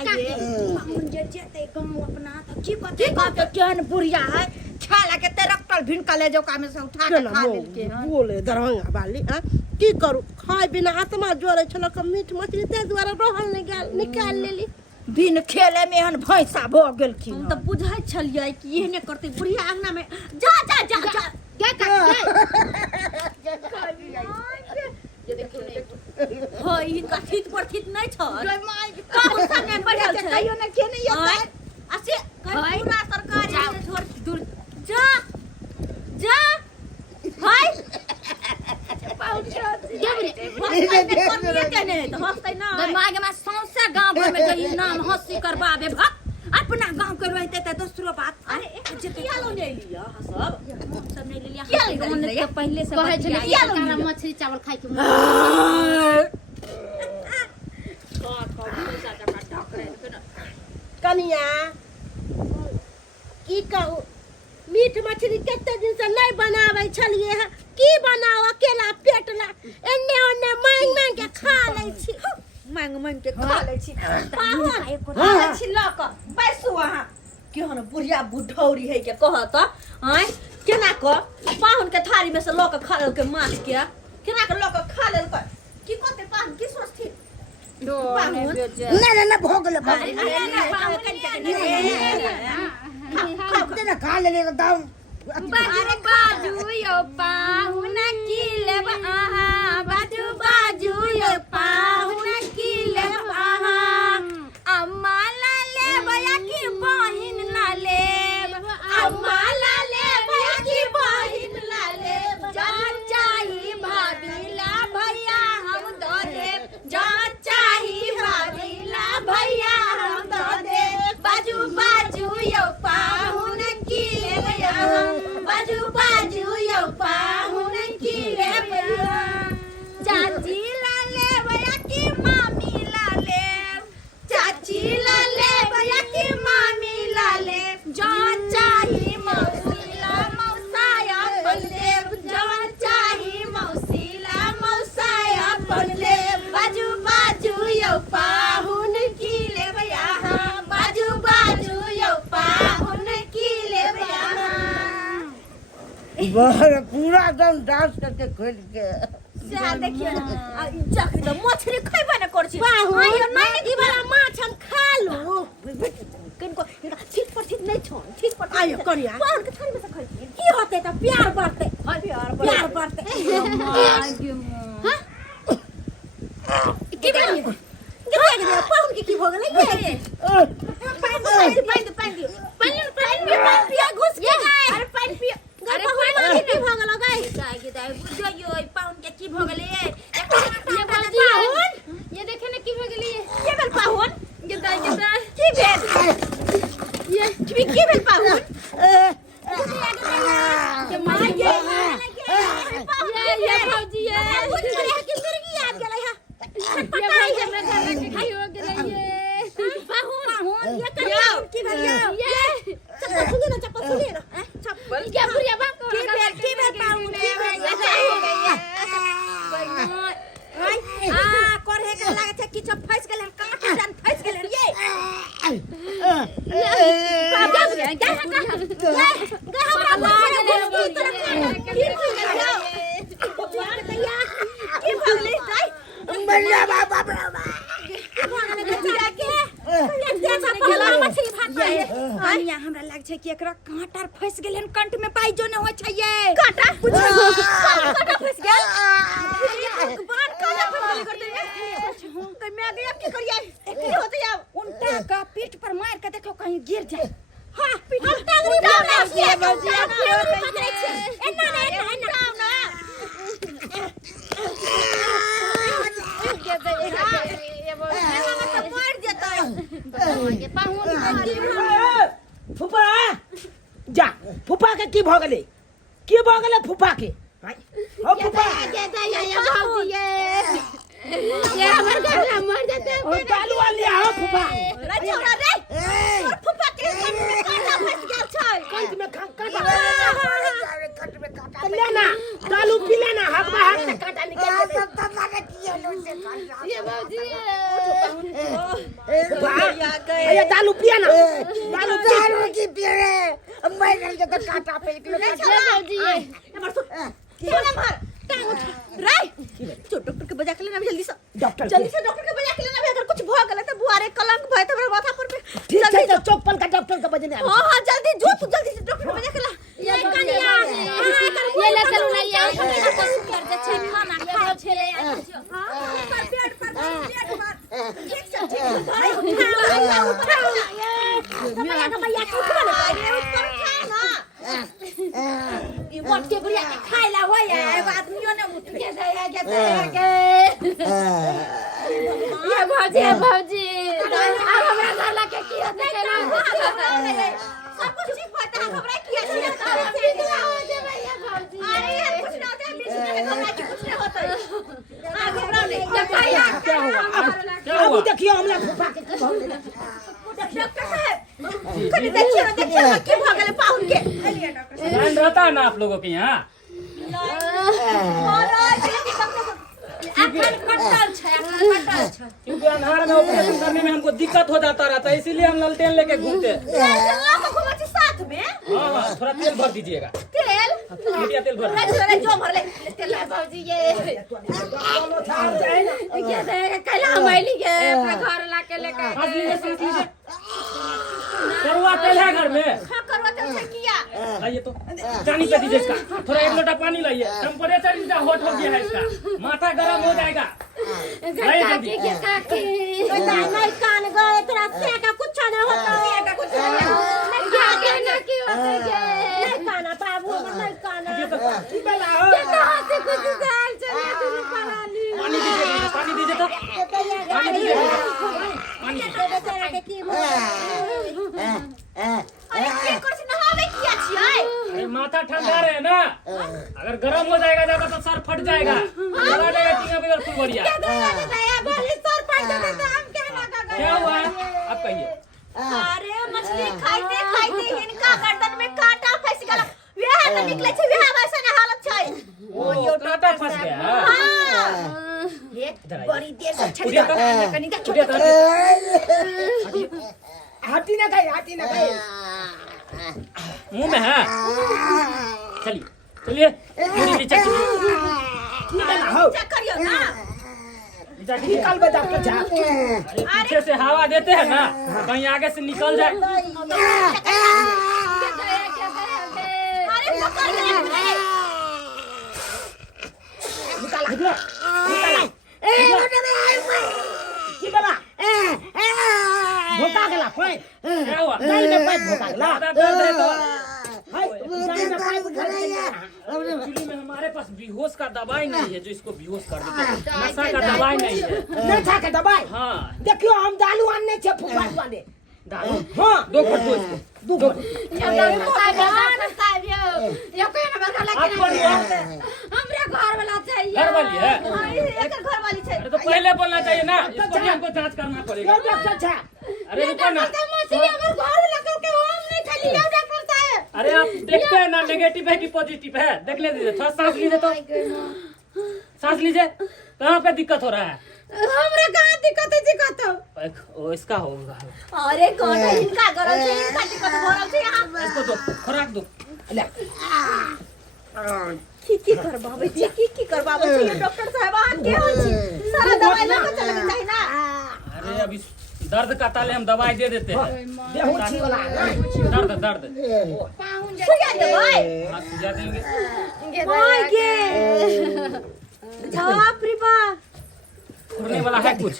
मुझे जेते गांव अपना तो की कहते केहन बुढ़िया है खाला के तेरक्टल भिनका ले जो कामे से उठा के खा लेलके बोले दरभंगा वाली हां की करू खाय बिना आत्मा जोरे छल क मीट मछली ते द्वारा रहल नहीं गेल निकाल लेली बिन खेले में हन भैंसा भ गेलखिन हम त बुझाइ छलियै कि एहने करते बुढ़िया अंगना में जा जा जा जा के हां ई कथित परथित नै छ कौन सा ने बढ़ल छै कहियो न के नहीं होता असे पूरा सरकारी से छोड़ दूर जा जा हाय मागे में सौंसे गांव भर में गई नाम हंसी करबाबे भक अपना गांव के रहते त दूसरो बात अरे किया लो ले लिया सब नहीं ले लिया क्या ले पहले से कहे छले किया लो मछली चावल खाई के कनिया की कहू मीट मछली कते दिन से नहीं बनावे छलिए है की बनाओ अकेला पेट ला एने ओने मांग मांग के खा ले छी मांग के खा ले छी खा ले छी ल क बैसु वहां केहन बुढ़िया बुढ़ौरी है के कहत हैं केना क पाहुन के थारी में से ल क खा लेल के माछ के केना क ल क खा लेल क की कहते पाहुन की सोचथि ना भोगले ना खा ले दाम बाजू बाजू यो पाहुन की लेब आहा बाजू बाजू यो पाहुन की लेब आहा अम्मा ला लेब या की बहिन ला लेब अम्मा ला लेब या की बहिन ला लेब जान चाही भाभी ला भैया हम दो देब जान चाही भाभी ला भैया हम दो देब बाजू बाजू यो पाहुन की लेब बाजू बाजू यो पाहुन की लेब चाची ला लेब या की मामी ला लेब चाची ला लेब या की मामी ला लेब जान चाही मौसी ला मौसाया अपन लेब जान चाही मौसी ला मौसाया अपन लेब बाजू बाजू यो पाहुन की लेब यहाँ बाजू बाजू यो पाहुन की लेब यहाँ पूरा एकदम डांस करके खोल के से देखिए ना जख तो मछली खइबा न कर छी आयो नहीं की वाला माछ हम खा लू किनको ठीक पर ठीक नहीं छ ठीक पर आयो करिया पाहुन के थारी में से खइ की होते त प्यार बढ़ते प्यार बढ़ते हां की भेल पाहुन के की भ गेलै ये पानी पिया घुस के अरे पानी पिया अरे पाहुन के की भ गेल गई जाई दाई बुझियो पाहुन के की भ गेलै ये पाहुन ये देखे ना की भ गेली के भेल पाहुन ये दाई की भेल ये की भेल पाहुन के मार ये भौजी ये कुछ करे कि मिर्गी याद गेलै है ये भौजी हमरा घर में खाई हो गेलै ये पाहुन ये करिया की भेल ये चप्पल सुने ना चप्पल क्या बुढ़िया बात की भेल पाहुन की भेल करे के लागे छै किछ फंस गेल काट जान फंस गेल ये हमरा लाग छै कि एकरा कांटा फंस गेलन कंठ में पाई जो न होय छै ये कांटा कांटा फंस गेल बात कांटा फंस गेल करते हम त मैं गया की करिए की होते या उल्टा का पीठ पर मार के देखो कहीं गिर जाए हां पीठ पर टांगरी डाल ना ये बजिया एना ना फुफा जा फुफा के की भ गेलै फुफा के हो फुफा ये हमर घर मर जाते ओ चालू वाली आओ फुफा रे छोरा रे और फुफा के कांटा फंस गेल छै कंठ में कांटा लेना चालू पी लेना हकबा हाथ से कांटा निकाल ये भौजी फुफा ये दारू पिया ना दारू दारू की पिए मैं घर के काटा पे एक लोग भौजी चला मार टांग उठा रे जो डॉक्टर के बजा के लेना जल्दी से डॉक्टर जल्दी से डॉक्टर के बजा के लेना अगर कुछ भ गले त बुआरे कलंक भय त माथा पर पे ठीक है तो चौपल का डॉक्टर का बजने हां हां जल्दी जो तू जल्दी से डॉक्टर के बजा के ला ये कनिया ये ले चलो ना ये कर दे छे खाना खाओ छेले हां पर पेट मार ठीक से ठीक भाई मेरा का भैया कुछ बने ऊपर खा ना ये मोट के बुढ़िया के खाइला होय एगो आदमियो ने उठ के दे ये भौजी अब हमरा घर ला के की होते के ना सब कुछ ठीक होता है हमरा किया हो जे भैया भौजी अरे यार कुछ ना होता है बीच में हमरा के कुछ नहीं होता है आ घबराओ नहीं जब भैया क्या हुआ अब देखियो हमला फुफा के की भौले डॉक्टर साहब कभी देखिए ना के भागले पाहुन के चलिए डॉक्टर साहब ध्यान रहता है ना आप लोगों के यहाँ क्योंकि अंधार में ऑपरेशन करने में हमको दिक्कत हो जाता रहता है, इसीलिए हम लालटेन लेके घूमते हैं। साथ में हाँ हाँ, थोड़ा तेल भर दीजिएगा। तेल मीडिया तेल भर जो भर ले तेल भौजी ये कैला मैली के अपने घर ला के लेके सांस लीजिए, सांस लीजिए। कड़वा तेल है घर में? हाँ करवा तेल से किया लाइए तो जानी पे दीजिए इसका, थोड़ा 1 लोटा पानी लाइए। टेम्परेचर इसका हॉट हो गया है, इसका माथा गर्म हो जाएगा। लाइए जल्दी। नहीं कान गए तेरा से का कुछ ना होता है का कुछ नहीं काना बाबू नहीं काना कहां से कुछ साल चले तुम पलानी पानी दीजिए, पानी दीजिए तो पानी दीजिए, पानी अरे के कुछ नहावे किया छियै अरे माथा ठंडा रहे ना, अगर गर्म हो जाएगा ज्यादा तो सर फट जाएगा। चला जाएगा टीका पे फुल बढ़िया। क्या हुआ आप कहिए। अरे मछली खाइते खाइते इनका गर्दन में कांटा फंस गया, वह न निकले छै, वह वैसे न हालत छै। ओ कांटा फंस गया। हां ये बड़ी देर से उठिए तो, कनी का उठिए तो। हाथी ना खाए मुंह में है। चलिए चलिए पूरी नीचे चेक करियो ना निकाल बे डॉक्टर साहब अरे पीछे से हवा देते हैं ना, कहीं आगे से निकल जाए। अरे पकड़ के निकाल की बाबा भोका गला कोई क्या हुआ? गाल में पाइप भोका गला ज्यादा दर्द है तो गाल में पाइप गला एक्चुअली में हमारे पास बेहोश का दवाई नहीं है जो इसको बेहोश कर देता है। नशा का दवाई नहीं है। नशा का दवाई हाँ देखियो हम दालू आनने छे फुफा वाले दारू हां 2 फट दो इसको, 2 फट। आपको नहीं है? हमरा घर वाला चाहिए घर वाली है? एकर घर वाली छै। अरे तो पहले बोलना चाहिए ना, इसको भी हमको जांच करना पड़ेगा। डॉक्टर साहब अरे रुको ना, मछली अगर घर वाला करके हम नहीं खाली डॉक्टर साहब अरे आप देखते हैं ना नेगेटिव है कि पॉजिटिव है, देख लीजिए। थोड़ा सांस लीजिए तो, सांस लीजिए। कहाँ पे दिक्कत हो रहा है? हमरा कहां दिक्कत है ओ इसका होगा, अरे कौन इनका गरल छै, इनका दिक्कत हो रहल छै यहां। इसको दो, खुराक दो। की करबाबै छै, की करबाबै छै ये डॉक्टर साहब अहाँ के होय छै, सारा दवाई लेके चले जाई ना। अरे अभी दर्द का ताले हम दवाई दे देते हैं। बेहोशी वाला दर्द दर्द सुइया देबै हाँ सुझा देंगे। हां के बाप रे बाप खुरने वाला है कुछ?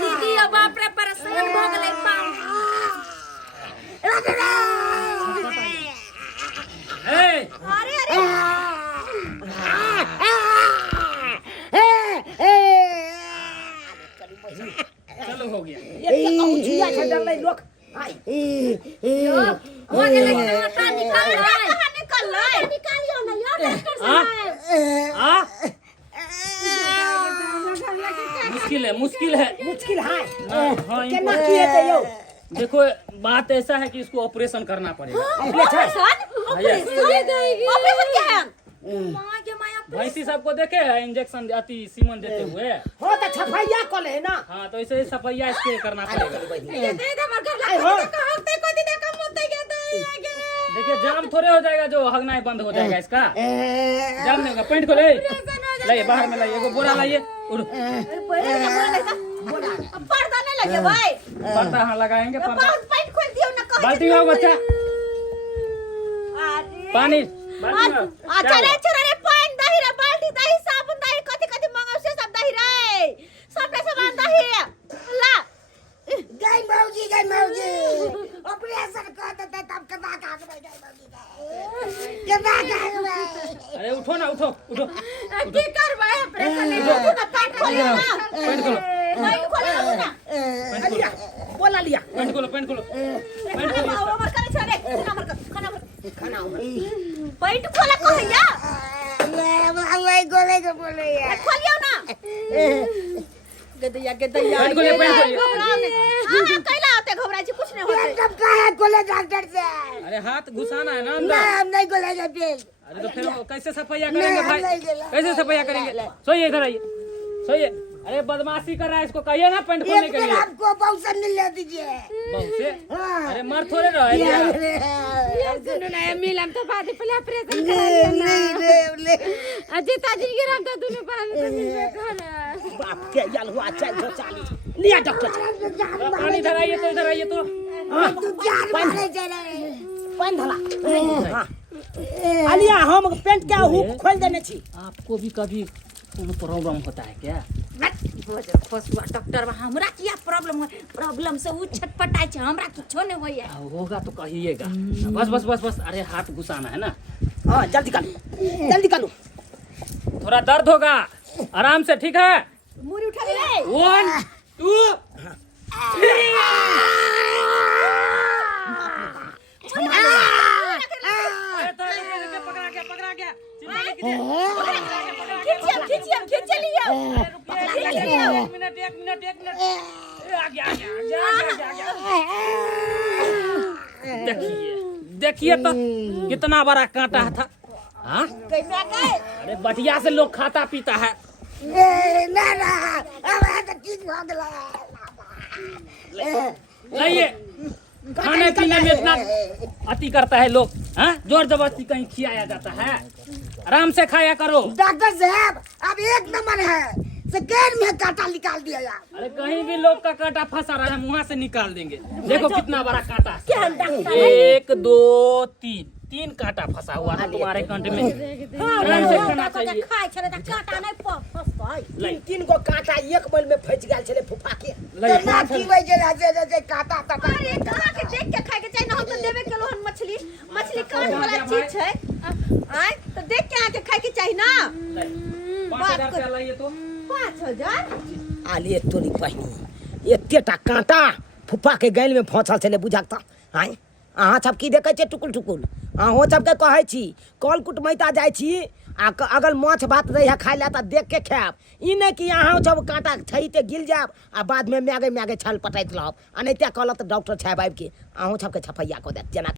दीदी बाप रे परेशान भ गेलै अरे अरे चलो हो गया। ये औछिया छडल ले लोग आई हो गेलै कहां निकालियो ना यार डॉक्टर हाँ? साहब। हाँ? मुश्किल है, मुश्किल है। मुश्किल है हाँ, केना किए ते यो देखो बात ऐसा है कि इसको ऑपरेशन करना पड़ेगा। ऑपरेशन क्या है? माँ के माया भैंसी सबको देखे है इंजेक्शन अति सीमन देते हुए। हो तो छफैया को ले ना। हाँ तो ऐसे सफैया इसके करना पड़ेगा। देखिए जाम थोड़े हो जाएगा जो हगना ही बंद हो जाएगा इसका। जाम नहीं होगा। पेंट को लाइए बाहर में लाइए, एगो बोरा लाइए। पर्दा नहीं लगे भाई। पर्दा हाँ लगाएंगे। पर्दा पैंट खोल दियो ना कह। बाल्टी में बच्चा पानी अच्छा रे छोरा रे पानी दही रे बाल्टी दही साबुन दही कथि कथि मंगाउ से सब दही रे सब सामान दही ला गई मौजी ऑपरेशन कर देते तब कदा का गई मौजी कदा का। अरे उठो ना उठो। की करबै ऑपरेशन तू ना पैंट खोल ना पेंट खोलो पैंट खोल ना लिया बोला लिया। पेंट खोलो हमर करे छोरे खाना पैंट खोला कहैया मैं गोले को बोले यार खोलियो ना गदैया पेंट खोलिए हां कैला होते घबराई छी कुछ नहीं होते। तब कहे गोले डॉक्टर से। अरे हाथ घुसाना है ना अंदर। नहीं हम नहीं गोले जाते। अरे तो फिर कैसे सफाइया करेंगे भाई? नहीं गेला। कैसे सफाइया करेंगे? सोइए इधर आइए सोइए। अरे बदमाशी कर रहा है इसको कहिए ना पेंट खोलने एक के दिन लिए। आपको बहुत मिल दीजिए। बहुत से हाँ। अरे मर थोड़े रहे सुनो ना मिलम तो बाद पहले ऑपरेशन नहीं अजीता जी के राम तो दोनों पर तो मिलबे कर। बाप के याल हुआ 440 लिया डॉक्टर। पानी इधर आइए तो इधर आइए तो। पानी धला। हां अलिया हम पेंट क्या हुक खोल देने छी। आपको भी कभी कोनो प्रॉब्लम होता है क्या? फसुआ डॉक्टर हमरा किया प्रॉब्लम से उ छटपटाई छ हमरा किछो नहीं होय। होगा तो कहिएगा। बस अरे हाथ घुसाना है ना। हां जल्दी करो। थोड़ा दर्द होगा आराम से ठीक है। मुरी उठा ले 1 2 पकड़ा गया खींच लियो एक मिनट आ गया देखिए तो कितना बड़ा कांटा था। हाँ अरे बटिया से लोग खाता पीता है। ना अब तो ठीक हो गया। लाइए खाने पीने में इतना अति करता है लोग। हाँ जोर जबरदस्ती कहीं खिलाया जाता है। आराम से खाया करो। डॉक्टर साहब अब एक नंबर है सेकेंड में कांटा निकाल दिया यार। अरे कहीं भी लोग का कांटा फंसा रहा है वहाँ से निकाल देंगे। देखो कितना बड़ा कांटा है। 1 2 3 कांटा फंसा हुआ था तुम्हारे कांटे में। आराम से खाना चाहिए। खाए छले त काटा नहीं फसबै। तीन को कांटा एक बैल में फंस गेल छले फुफा के। लाइए, ना पीबै जे जैसे कांटा काटा। अरे कहां के देख के खाए के चाहिए ना हम तो देबे केलो हन मछली काट वाला चीज है। आय तो देख के आके खाए के चाहिए ना। 5000 रुपया लाइए तो। 5000 आलिए तोरी पहिनी एतेटा कांटा फुफा के गैल में फंसल छले बुझाक त। आय अहाँ सब की देखै छै टुकुल अहाँ सबके कहै छी कल कुटमैता जाइ छी आ अगर माछ भात रही खाइ ला त देख के खायब। ई नहीं कि अहाँ सब कांटा छैते गिल जाब आ बाद में मैगे छल पटाइत रहब। आ नहीं कहलत डॉक्टर साहब आबि के अहाँ सबके छफैया कऽ देत जेना